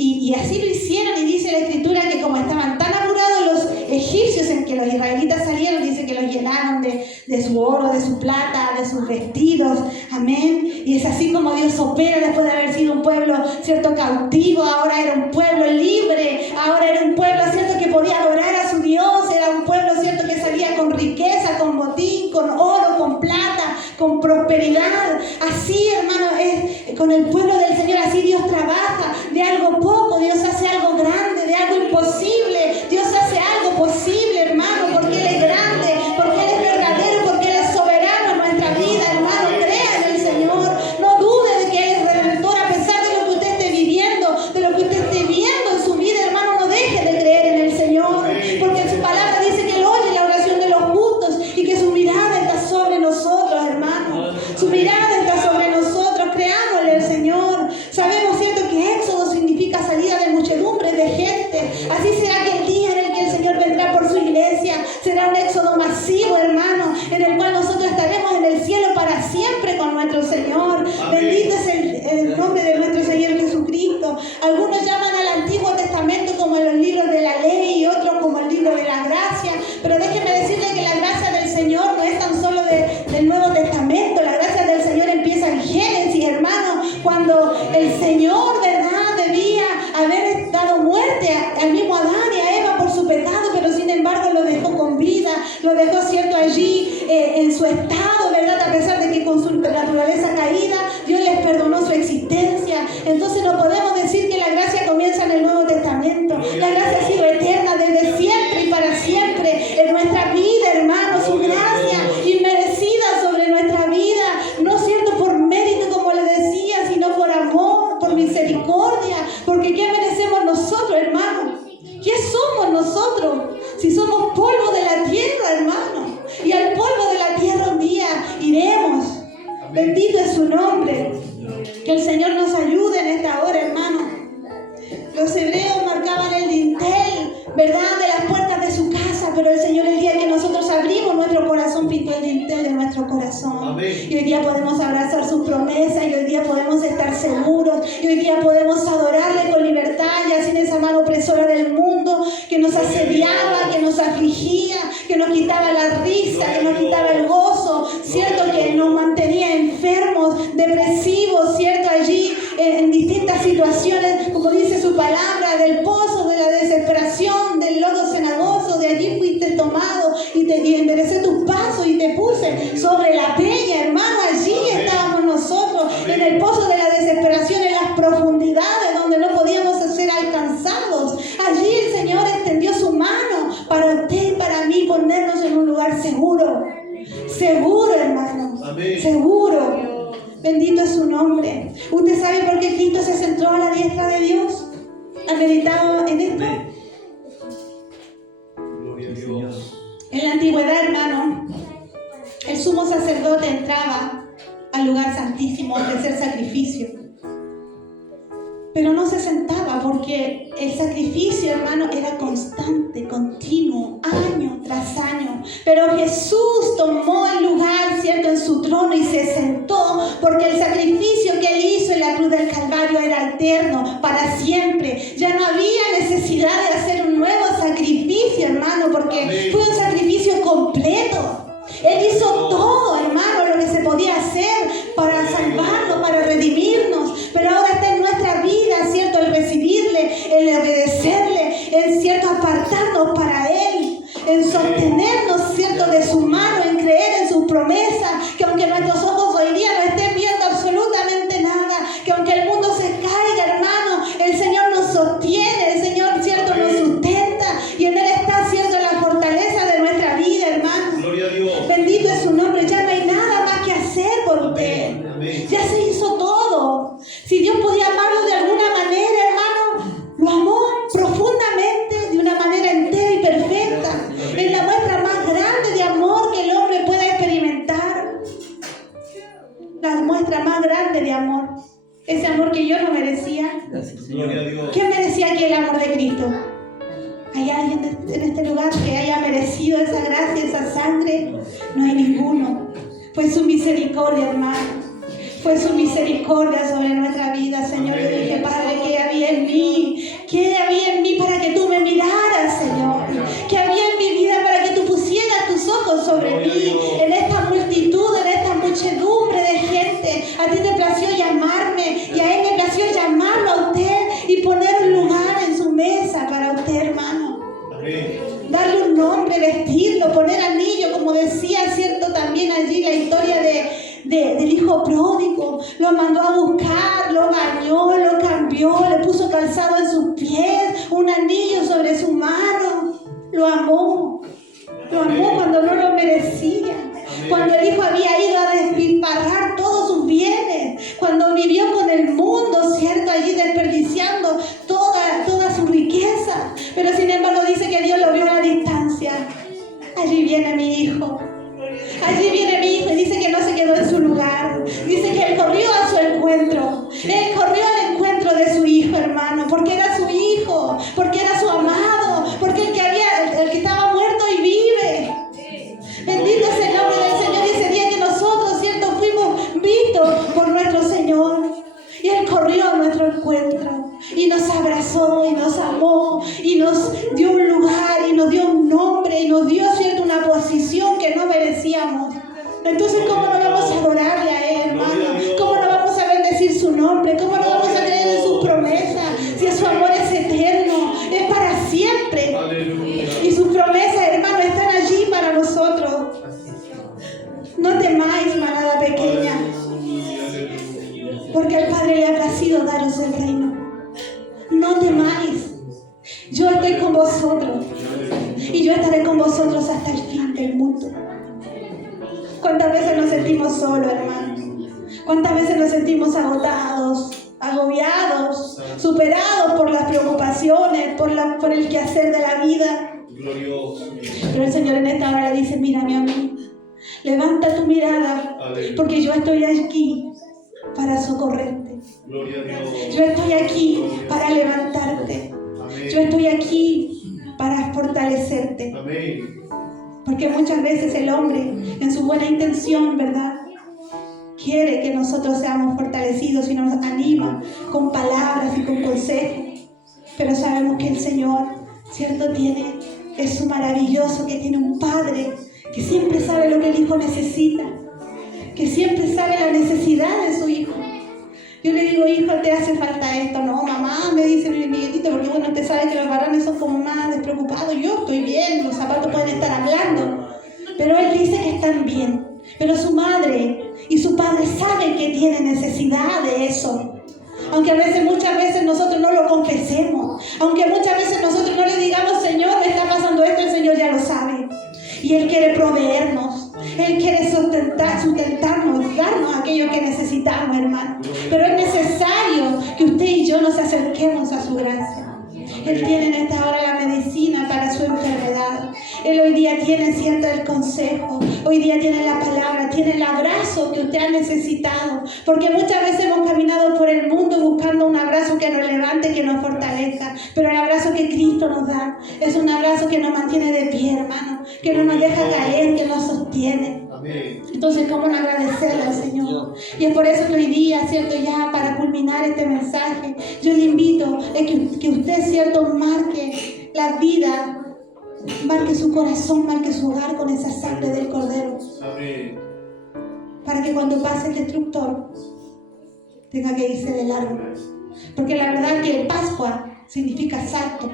Y así lo hicieron, y dice la Escritura que como estaban tan apurados los egipcios en que los israelitas salieron, dice que los llenaron de su oro, de su plata, de sus vestidos. Amén. Y es así como Dios opera después de haber sido un pueblo, ¿cierto?, cautivo. Ahora era un pueblo libre, ahora era un pueblo, ¿cierto?, que podía adorar a su Dios. Era un pueblo, ¿cierto?, que salía con riqueza, con botín, con oro, con plata, con prosperidad. Así, hermano, es con el pueblo del Señor. Así Dios trabaja. De algo poco Dios hace algo grande, de algo imposible Dios hace algo posible, hermano, porque Él es grande, porque Él es verdadero, porque Él es soberano en nuestra vida, hermano. Crea en el Señor, no dude de que Él es redentor, a pesar de lo que usted esté viviendo, de lo que usted esté viendo en su vida, hermano. No deje de creer en el Señor, porque en su palabra dice que Él oye la oración de los justos y que su mirada está sobre nosotros, hermano. Su mirada está sobre nosotros. Creámosle al Señor. Sabemos, cierto, que Éxodo significa salida de muchedumbres de gente. Así será que el día en el que el Señor vendrá por su iglesia será un éxodo masivo, hermano, en el cual nosotros estaremos en el cielo para siempre con nuestro Señor. Amén. Bendito es el nombre de nuestro Señor Jesucristo. Algunos llaman al Antiguo Testamento como los libros de la ley y otros como el libro de la gracia, pero déjeme decirle que la gracia del Señor no es tan solo del Nuevo Testamento. La gracia del Señor empieza en Génesis, hermano, cuando el Señor, ¿verdad?, debía haber dado muerte al mismo Adán y a Eva por su pecado, pero sin embargo lo dejó con vida, lo dejó, cierto, allí en su estado, ¿verdad?, a pesar de que con su naturaleza caída Dios les perdonó su existencia. Entonces no podemos decir que la gracia comienza en el Nuevo Testamento. La gracia ha sido eterna desde siempre y para siempre en nuestra vida, hermano. Su gracia inmerecida sobre nuestra vida, no, cierto, por mérito, como le decía, sino por amor, por misericordia. Porque ¿qué merecemos nosotros, hermano? ¿Qué somos nosotros? Si somos polvo de la tierra, hermano. Y al polvo de la tierra un día iremos. Bendito es su nombre. Que el Señor nos ayude en esta hora, hermano. Los hebreos marcaban el dintel, ¿verdad?, de las puertas de su casa, pero el Señor, el día que nosotros abrimos nuestro corazón, pintó el dintel de nuestro corazón. Amén. Y hoy día podemos abrazar sus promesas, y hoy día podemos estar seguros, y hoy día podemos adorarle con libertad, ya sin esa mano opresora del mundo que nos asediaba, que nos afligía, que nos quitaba la risa, que nos quitaba el gozo, ¿cierto?, que nos mantenía enfermos, depresivos, ¿cierto?, allí en distintas situaciones, como dice su palabra, del pozo de la desesperación, del lodo cenagoso, de allí fuiste tomado y enderecé tus pasos y te puse sobre la peña, hermano. Allí estábamos nosotros, en el pozo de la desesperación, en las profundidades donde no podíamos ser alcanzados. Allí el Señor extendió su mano para usted y para mí, ponernos en un lugar seguro. Seguro, hermano. Amén. Seguro. Bendito es su nombre. ¿Usted sabe por qué Cristo se sentó a la diestra de Dios? ¿Ha meditado en esto? Gloria a Dios. En la antigüedad, hermano, el sumo sacerdote entraba al lugar santísimo a ofrecer sacrificio. Pero no se sentaba, porque el sacrificio, hermano, era constante, continuo, año tras año. Pero Jesús tomó el lugar, ¿cierto?, en su trono y se sentó, porque el sacrificio que Él hizo en la cruz del Calvario era eterno, para siempre. Ya no había necesidad de hacer un nuevo sacrificio, hermano, porque fue un sacrificio completo. Él hizo todo, hermano, lo que se podía hacer para salvarnos, para redimirnos. Pero ahora está en nuestra vida, ¿cierto?, el recibirle, el obedecerle, el, ¿cierto?, apartarnos para Él, en sostenernos, ¿cierto?, de su mano, en creer en sus promesas, que aunque nuestros ojos hoy día no estén viendo absolutamente nada, que aunque el mundo se caiga, hermano, el Señor nos sostiene, el Señor, ¿cierto?, nos sustenta, y en Él está, ¿cierto?, la fortaleza Gloria a Dios. ¿Quién merecía aquí el amor de Cristo? ¿Hay alguien en este lugar que haya merecido esa gracia, esa sangre? No hay ninguno. Fue su misericordia, hermano. Fue su misericordia sobre nuestra vida, Señor. Yo dije, Padre, ¿qué había en mí? ¿Qué había en mí para que tú me miraras, Señor? ¿Qué había en mi vida para que tú pusieras tus ojos sobre mí? En esta multitud, en esta muchedumbre de gente. A ti te plació llamarme y a Él le plació llamarlo a usted y poner un lugar en su mesa para usted, hermano. Darle un nombre, vestirlo, poner anillo, como decía, cierto, también allí la historia del hijo pródigo. Lo mandó a buscar, lo bañó, lo cambió, le puso calzado en sus pies, un anillo sobre su mano. Lo amó cuando no lo merecía. Cuando el hijo había ido a despilfarrar todos sus bienes, cuando vivió con el mundo, cierto, allí desperdiciando toda su riqueza. Pero sin embargo dice que Dios lo vio a la distancia. Allí viene mi hijo. Allí viene mi hijo y dice que no se quedó en su lugar. Dice que él corrió a su encuentro. Él corrió al encuentro de su hijo, hermano, porque era su hijo, porque era su amado, porque el que estaba muerto y vive. Bendito es el nombre del Señor. Y ese día que nosotros, cierto, fuimos vistos por nuestro Señor. Y Él corrió a nuestro encuentro y nos abrazó y nos amó y nos dio un lugar y nos dio un nombre y nos dio, cierto, una posición que no merecíamos. Entonces, ¿cómo no vamos a adorarle a Él, hermano? ¿Cómo no vamos a bendecir su nombre? ¿Cómo no vamos a creer en sus promesas? Si su amor es eterno, es para siempre. Y sus promesas, hermano, están allí para nosotros. No temáis, manada pequeña, porque al Padre le ha placido daros el reino. No temáis. Yo estoy con vosotros y yo estaré con vosotros hasta el fin del mundo. ¿Cuántas veces nos sentimos solos, hermano? ¿Cuántas veces nos sentimos agotados, agobiados, superados por las preocupaciones, por el quehacer de la vida? Pero el Señor en esta hora le dice, mírame a mí, levanta tu mirada, porque yo estoy aquí para socorrerte. Yo estoy aquí para levantarte. Yo estoy aquí para fortalecerte. Porque muchas veces el hombre, en su buena intención, ¿verdad?, quiere que nosotros seamos fortalecidos y nos anima con palabras y con consejos. Pero sabemos que el Señor, cierto, es maravilloso, que tiene un Padre que siempre sabe lo que el Hijo necesita, que siempre sabe la necesidad de su Hijo. Yo le digo, hijo, ¿te hace falta esto? No, mamá, me dice mi Miguelito, porque bueno, usted sabe que los varones son como más despreocupados. Yo estoy bien, los zapatos pueden estar hablando, pero él dice que están bien. Pero su madre y su padre saben que tiene necesidad de eso. Aunque muchas veces nosotros no lo confesemos, aunque muchas veces nosotros no le digamos, Señor, me está pasando esto, el Señor ya lo sabe. Y Él quiere proveernos, Él quiere sustentarnos, darnos aquello que necesitamos, hermano. Pero es necesario que usted y yo nos acerquemos a su gracia. Él tiene en esta hora la medicina para su enfermedad. Él hoy día tiene, cierto, el consejo. Hoy día tiene la palabra, tiene el abrazo que usted ha necesitado. Porque muchas veces hemos caminado por el mundo buscando un abrazo que nos levante, que nos fortalezca. Pero el abrazo que Cristo nos da es un abrazo que nos mantiene de pie, hermano. Que no nos deja caer, que nos sostiene. Entonces, ¿cómo no agradecerle al Señor? Y es por eso que hoy día, cierto, ya para culminar este mensaje, yo le invito a que usted, cierto, marque la vida, marque su corazón, marque su hogar con esa sangre del Cordero. Para que cuando pase el destructor tenga que irse de largo. Porque la verdad que el Pascua significa salto.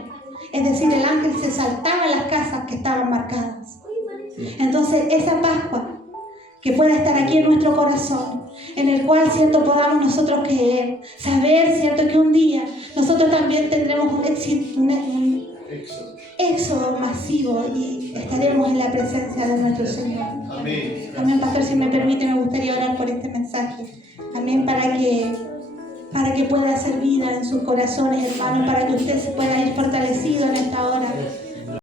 Es decir, el ángel se saltaba a las casas que estaban marcadas. Entonces, esa Pascua que pueda estar aquí en nuestro corazón, en el cual, cierto, podamos nosotros creer, saber, cierto, que un día nosotros también tendremos un éxodo masivo y estaremos en la presencia de nuestro Señor. Amén. Amén, pastor, si me permite, me gustaría orar por este mensaje. Amén, para que pueda hacer vida en sus corazones, hermanos, para que usted se pueda ir fortalecido en esta hora.